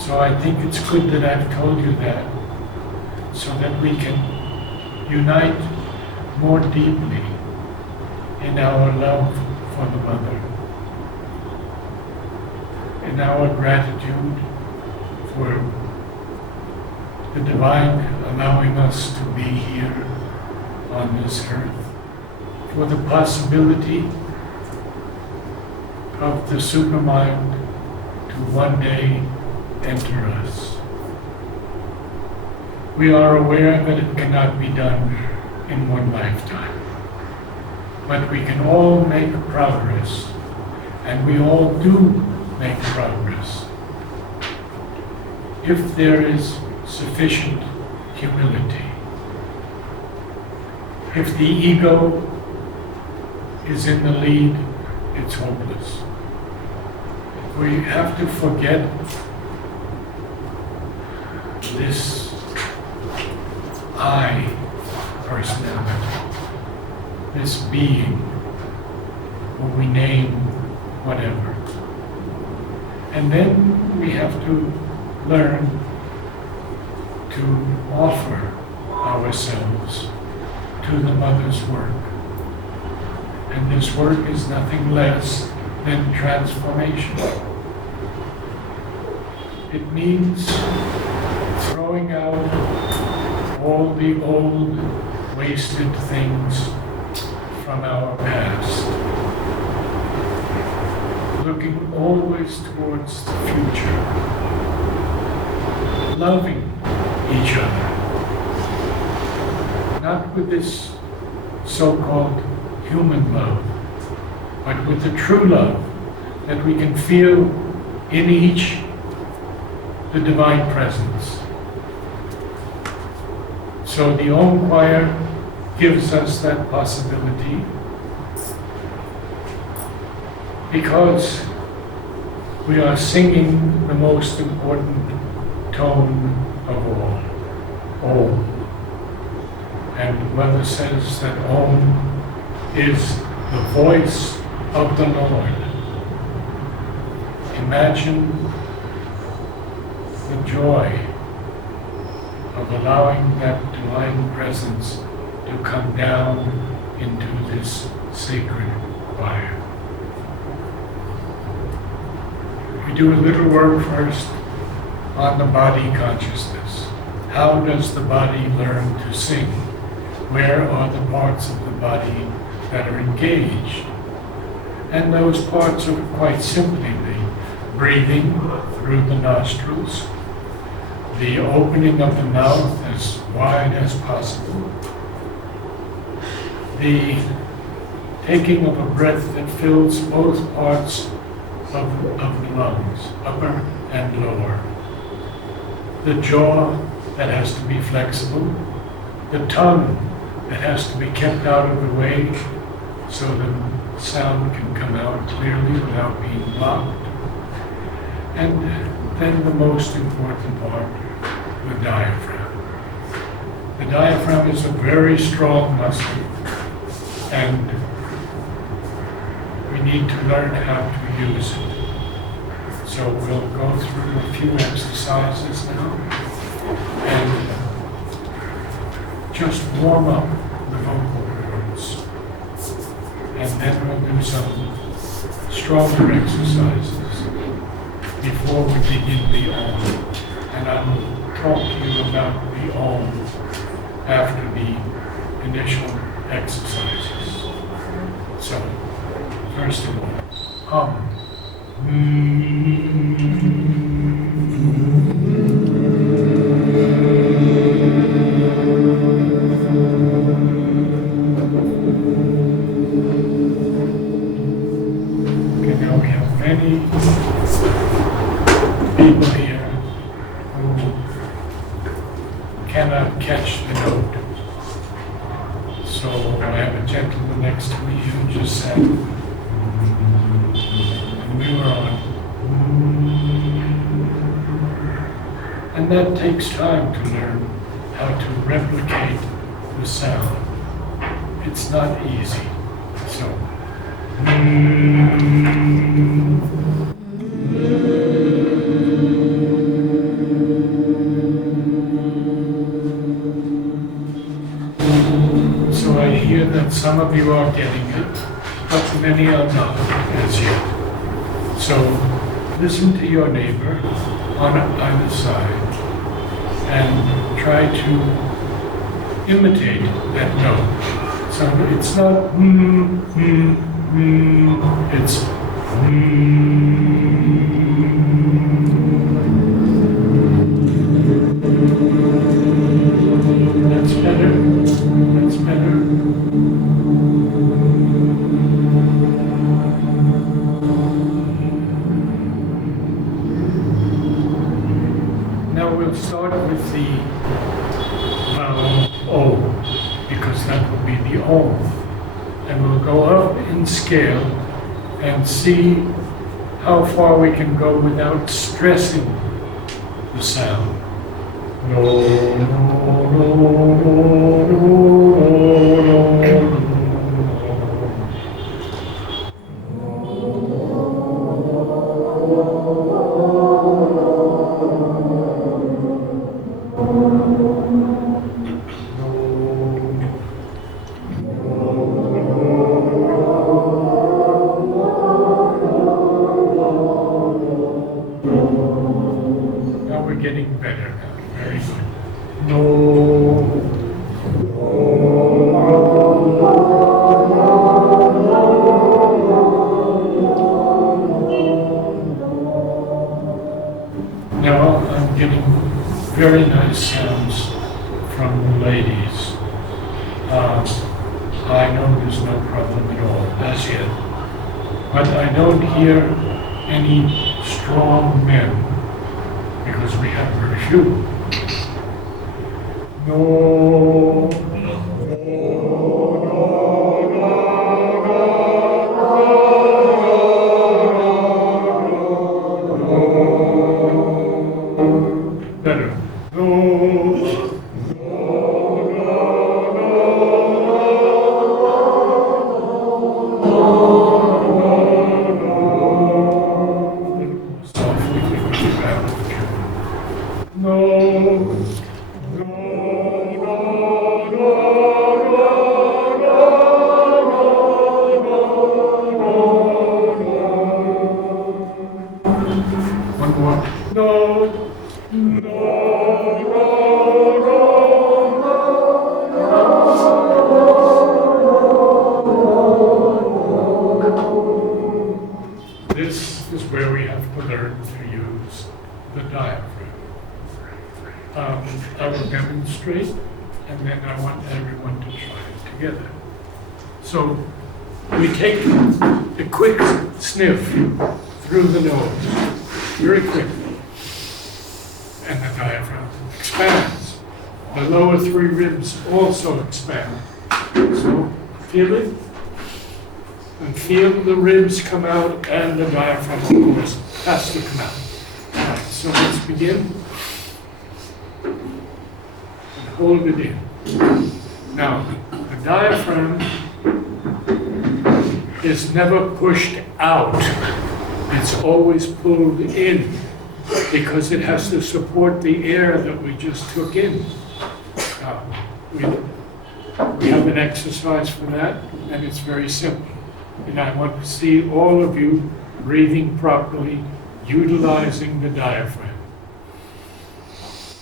So I think it's good that I've told you that, so that we can unite more deeply in our love for the Mother, in our gratitude for the Divine allowing us to be here on this earth, for the possibility of the supermind to one day enter us. We are aware that it cannot be done in one lifetime, but we can all make progress, and we all do make progress if there is sufficient humility. If the ego is in the lead, it's hopeless. We have to forget this I personality, this being, who we name whatever. And then we have to learn to offer ourselves to the Mother's work. And this work is nothing less than transformation. It means throwing out all the old, wasted things from our past, looking always towards the future, loving each other, not with this so-called human love, but with the true love that we can feel in each the divine presence. So the Om Choir gives us that possibility because we are singing the most important tone of all, Om. And Mother says that Om is the voice of the Lord. Imagine the joy of allowing that divine presence to come down into this sacred choir. We do a little work first on the body consciousness. How does the body learn to sing? Where are the parts of the body that are engaged? And those parts are quite simply the breathing through the nostrils, the opening of the mouth as wide as possible, the taking of a breath that fills both parts of the lungs, upper and lower, the jaw that has to be flexible, the tongue that has to be kept out of the way so the sound can come out clearly without being blocked, and then the most important part, the diaphragm. The diaphragm is a very strong muscle, and we need to learn how to use it. So we'll go through a few exercises now and just warm up the vocal cords. And then we'll do some stronger exercises before we begin the Om. And I'll talk to you about the Om after the initial exercises. So, first of all, many people here who cannot catch the note. So I have a gentleman next to me who just said, and we were on. And that takes time to learn how to replicate the sound. It's not easy. So. of you are getting it, but many are not as yet. So listen to your neighbor on either side and try to imitate that note. So it's not it's That's better. That's better. Now we'll start with the vowel O, because that will be the O. And we'll go up in scale and see how far we can go without stressing the sound. No, no, no, no, no, no, no. Now we're getting better now. Very good. No. Now I'm getting very nice sounds from the ladies. I know there's no problem at all as yet. But I don't hear any strong men because we have very few. No. Better. No. Softly, we can get out of the tune. No. One more. No. This is where we have to learn to use the diaphragm. I will demonstrate, and then I want everyone to try it together. So we take a quick sniff through the nose, very quickly, and the diaphragm expands. The lower three ribs also expand. So feel it, and feel the ribs come out, and the diaphragm, of course, has to come out. All right, so let's begin. And hold it in. Now, the diaphragm is never pushed out. It's always pulled in because it has to support the air that we just took in. We have an exercise for that, and it's very simple. And I want to see all of you breathing properly, utilizing the diaphragm.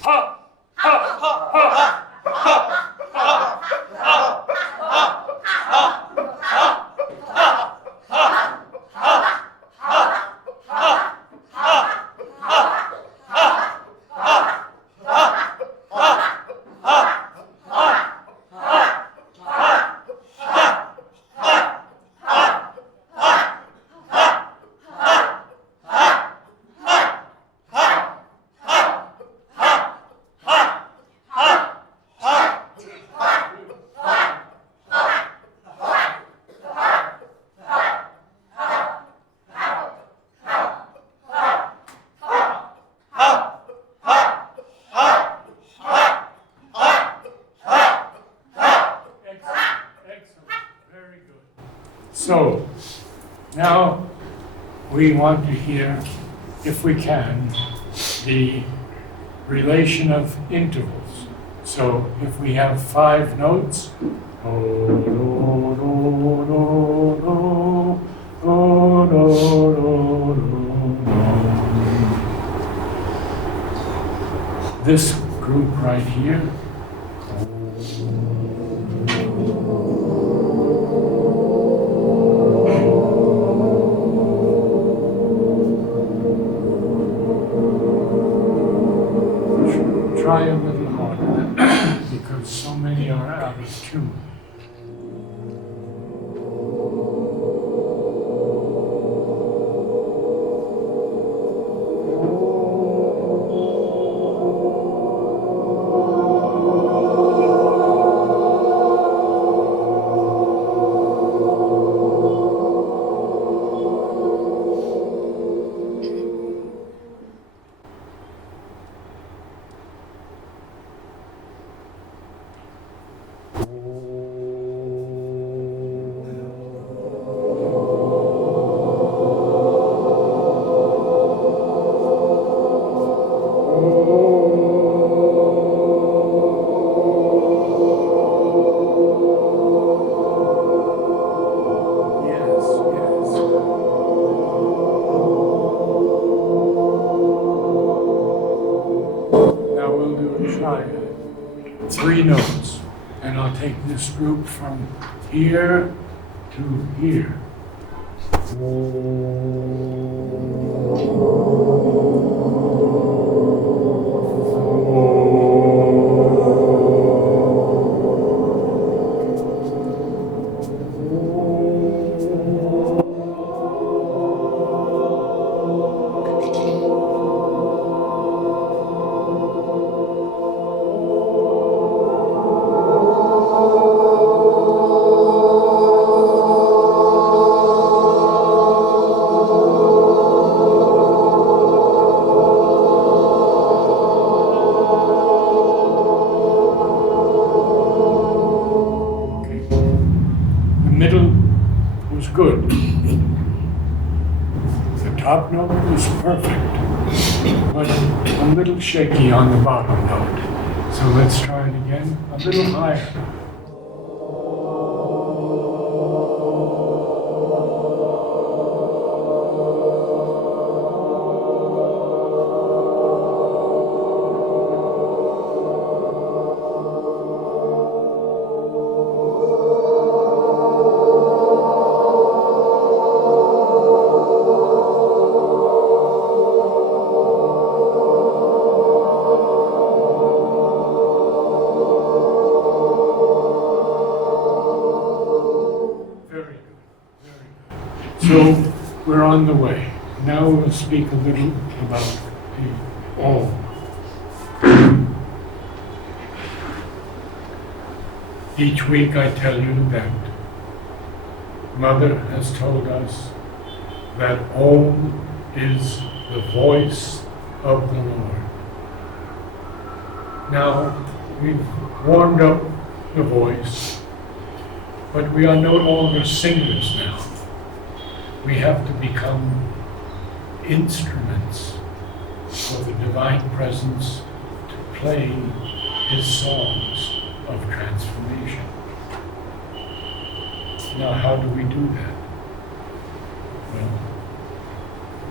Ha! Ha! Ha! Ha! So now we want to hear, if we can, the relation of intervals. So if we have 5 notes, This group right here. Try a little harder because so many are out of tune. Three notes, and I'll take this group from here to here. Middle was good. The top note was perfect, but a little shaky on the bottom note. So let's try it again, a little higher. So we're on the way. Now we'll speak a little about the Om. Each week I tell you that Mother has told us that Om is the voice of the Lord. Now we've warmed up the voice, but we are no longer singers now. We have to become instruments for the Divine Presence to play His songs of transformation. Now, how do we do that? Well,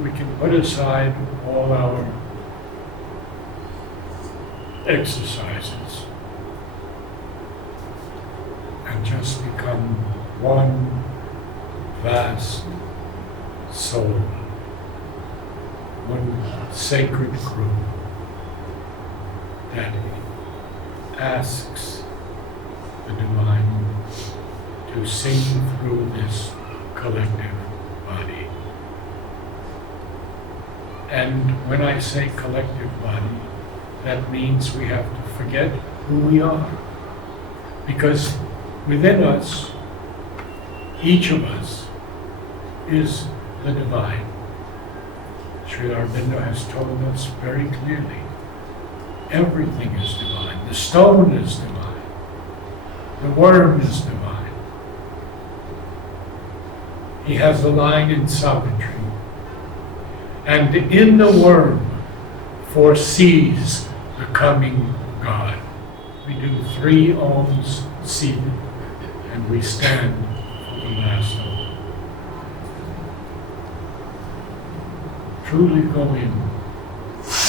we can put aside all our exercises and just become one vast soul, one sacred group that asks the Divine to sing through this collective body. And when I say collective body, that means we have to forget who we are. Because within us, each of us is the Divine. Sri Aurobindo has told us very clearly, everything is divine. The stone is divine. The worm is divine. He has a line in Savitri. And in the worm foresees the coming God. We do 3 Oms seated. and we stand for the last oath. Truly go in,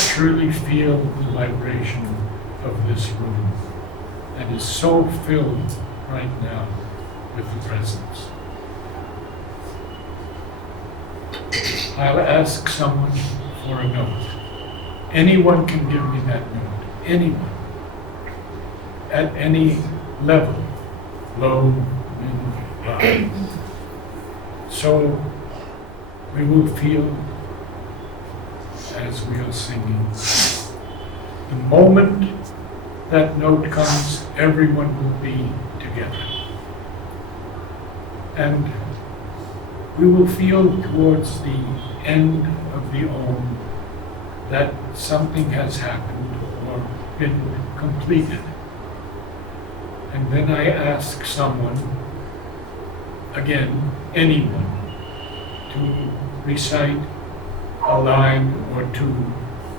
truly feel the vibration of this room that is so filled right now with the presence. I'll ask someone for a note. Anyone can give me that note. Anyone. At any level. Low, middle, high. So we will feel as we are singing. The moment that note comes, everyone will be together. And we will feel towards the end of the Om that something has happened or been completed. And then I ask someone, again, anyone, to recite a line or two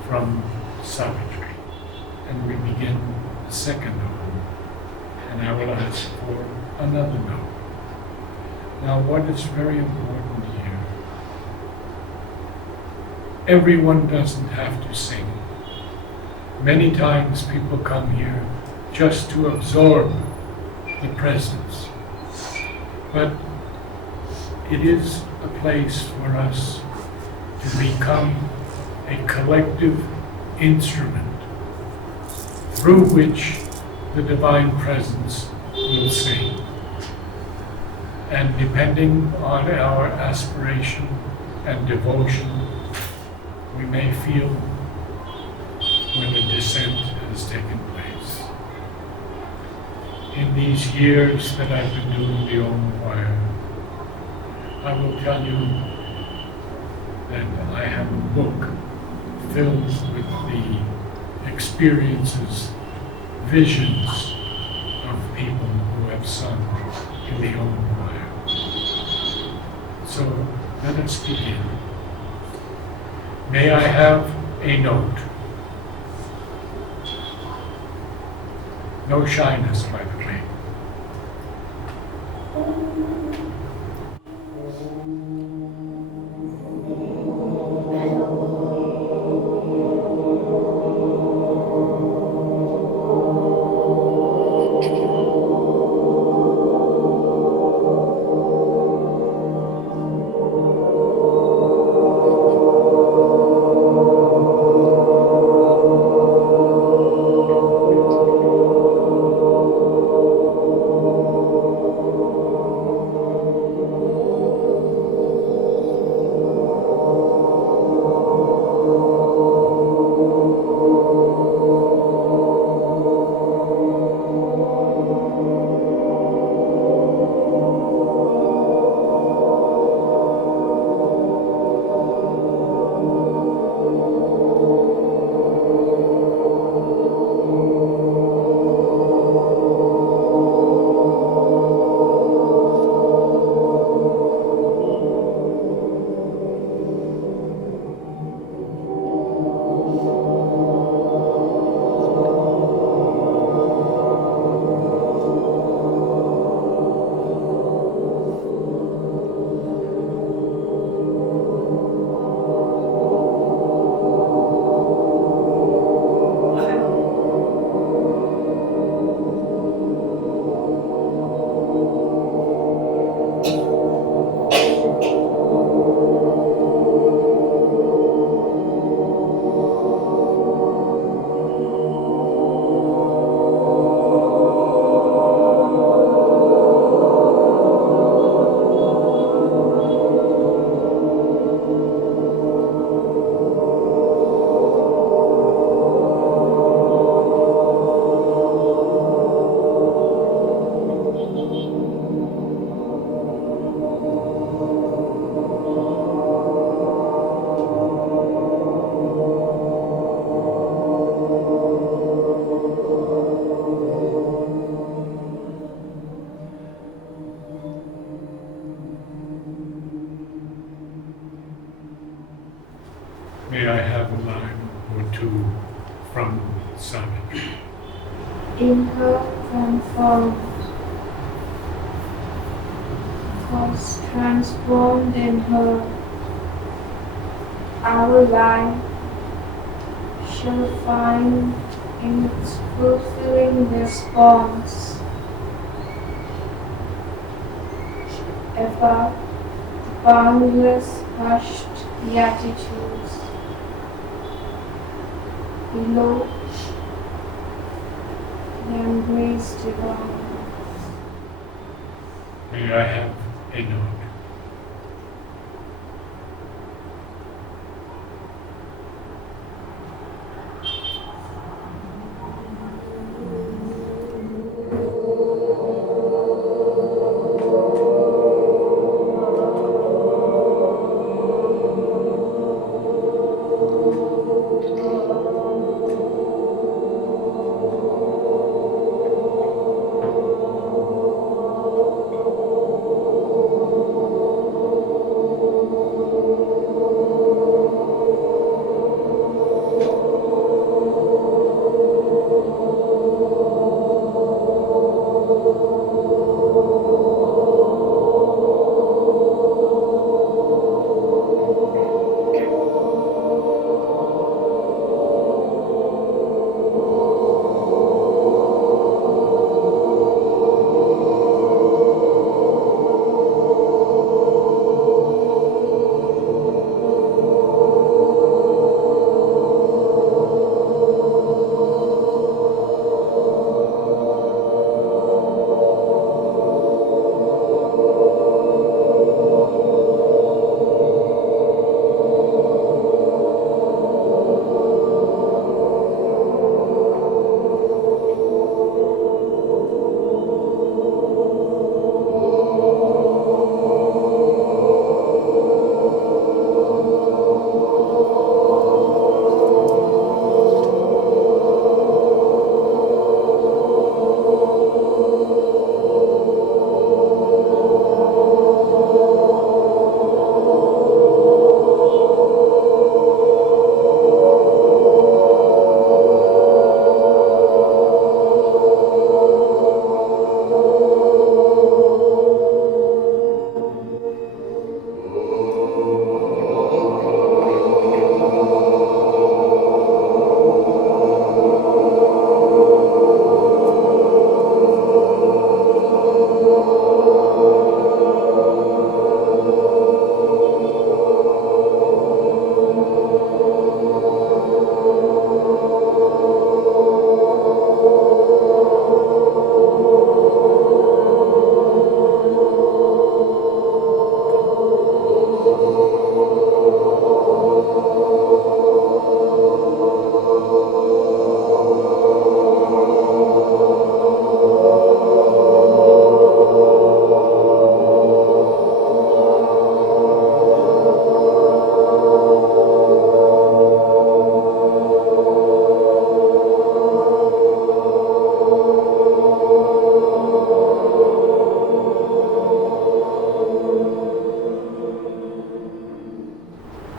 from Savitri. And we begin the second Om. And I will ask for another note. Now, what is very important here, everyone doesn't have to sing. Many times people come here just to absorb the presence. But it is a place for us to become a collective instrument through which the Divine Presence will sing. And depending on our aspiration and devotion, we may feel when the descent has taken place. In these years that I've been doing the Om choir, I will tell you that I have a book filled with the experiences, visions of people who have sung in the Om choir. So let us begin. May I have a note? No shyness, by the way. May I have a line or two from Savitri? In her transformed was transformed in her, our life shall find in its fulfilling response above the boundless hushed beatitudes, below the embrace divine. May I have a note?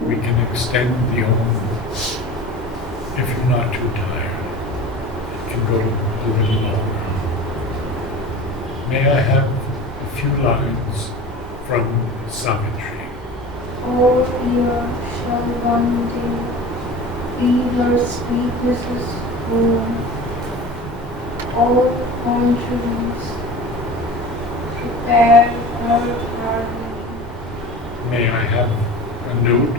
We can extend the Om if you're not too tired. It can go a little longer. May I have a few lines from Savitri? All ear shall one day be her sweetness's home. All contraries prepare her harmony. May I have a note?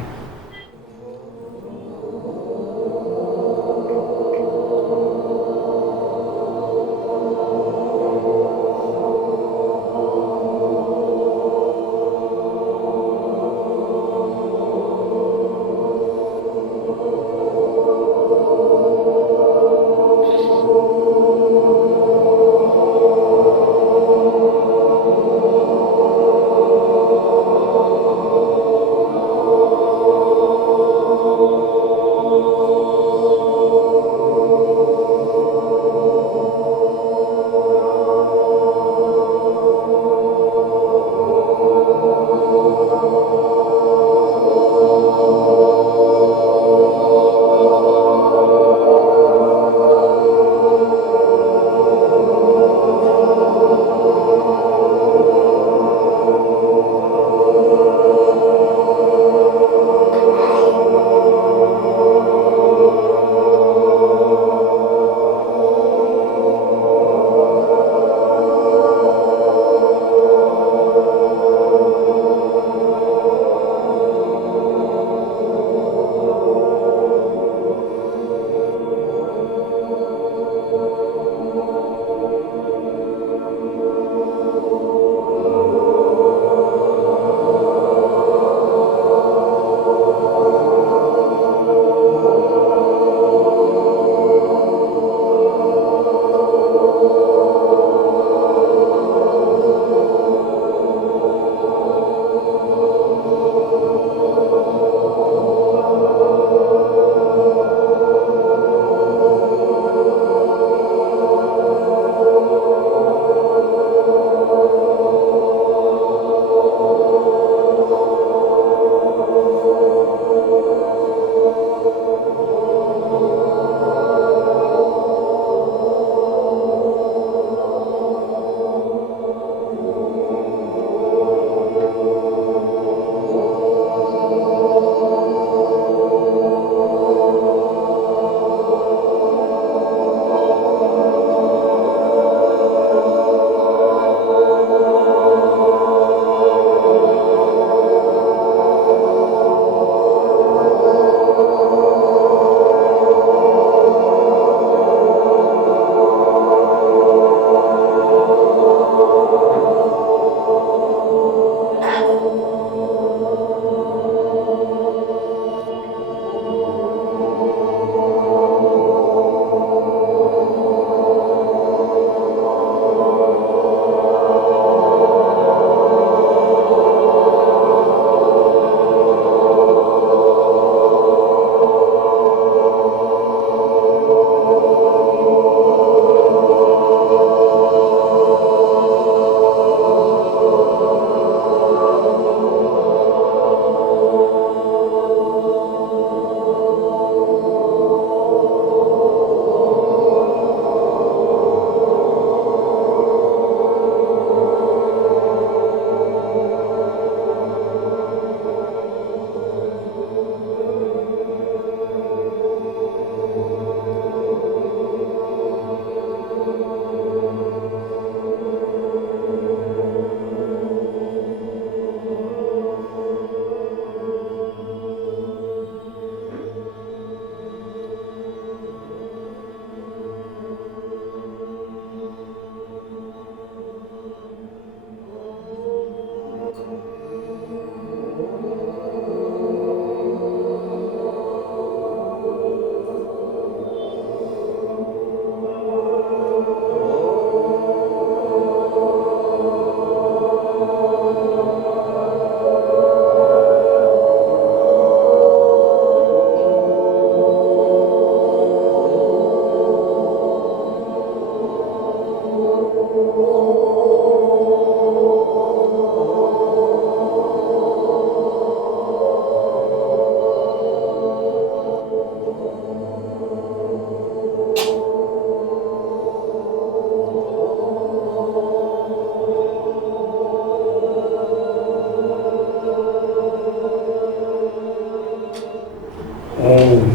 Om.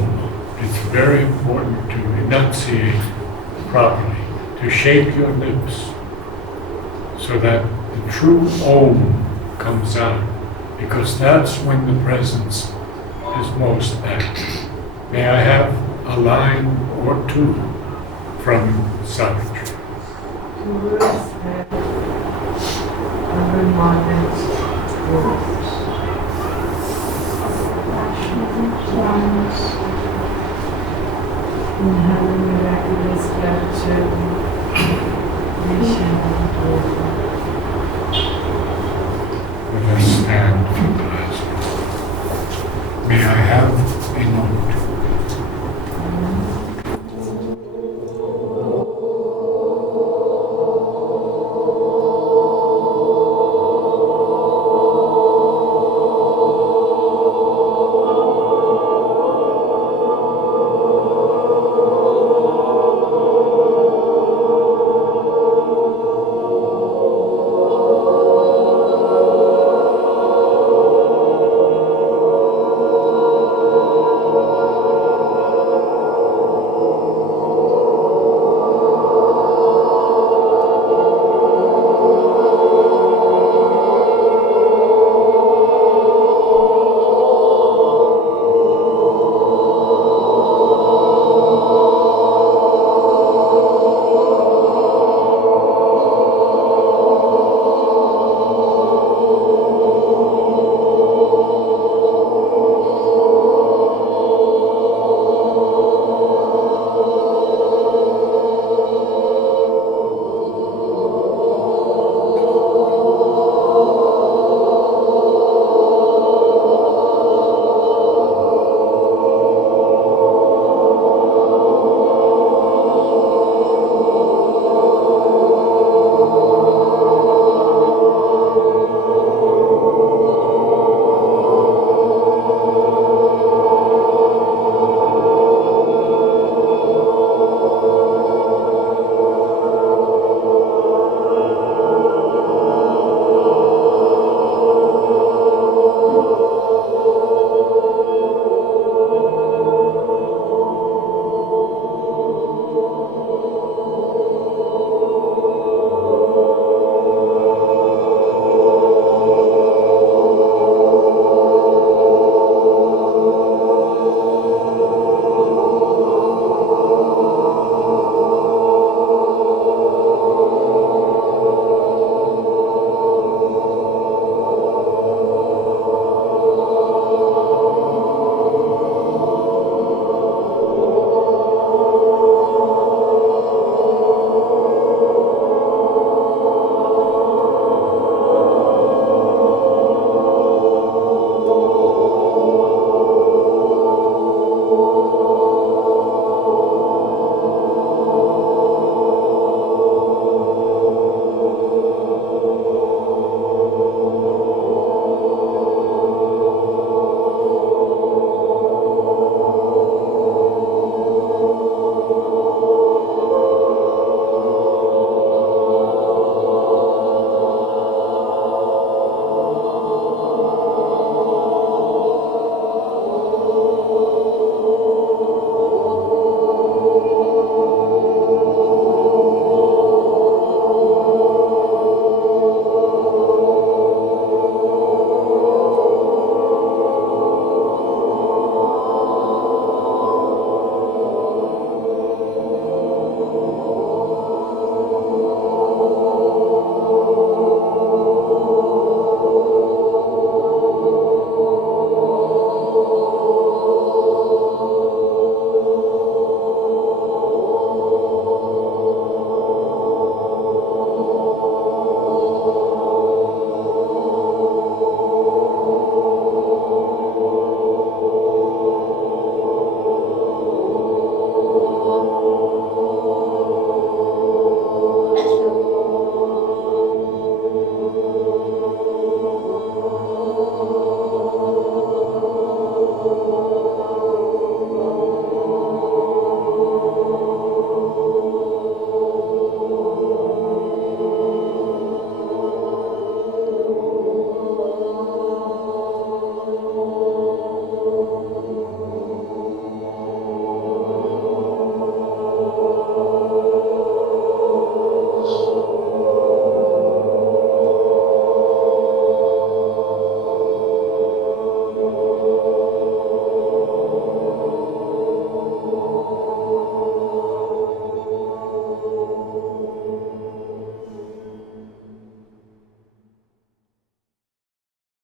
It's very important to enunciate properly, to shape your lips so that the true Om comes out, because that's when the presence is most active. May I have a line or two from Savitri? To respect everyone's words. In having miraculous capture, nation and global. Let us stand for the last one. May I have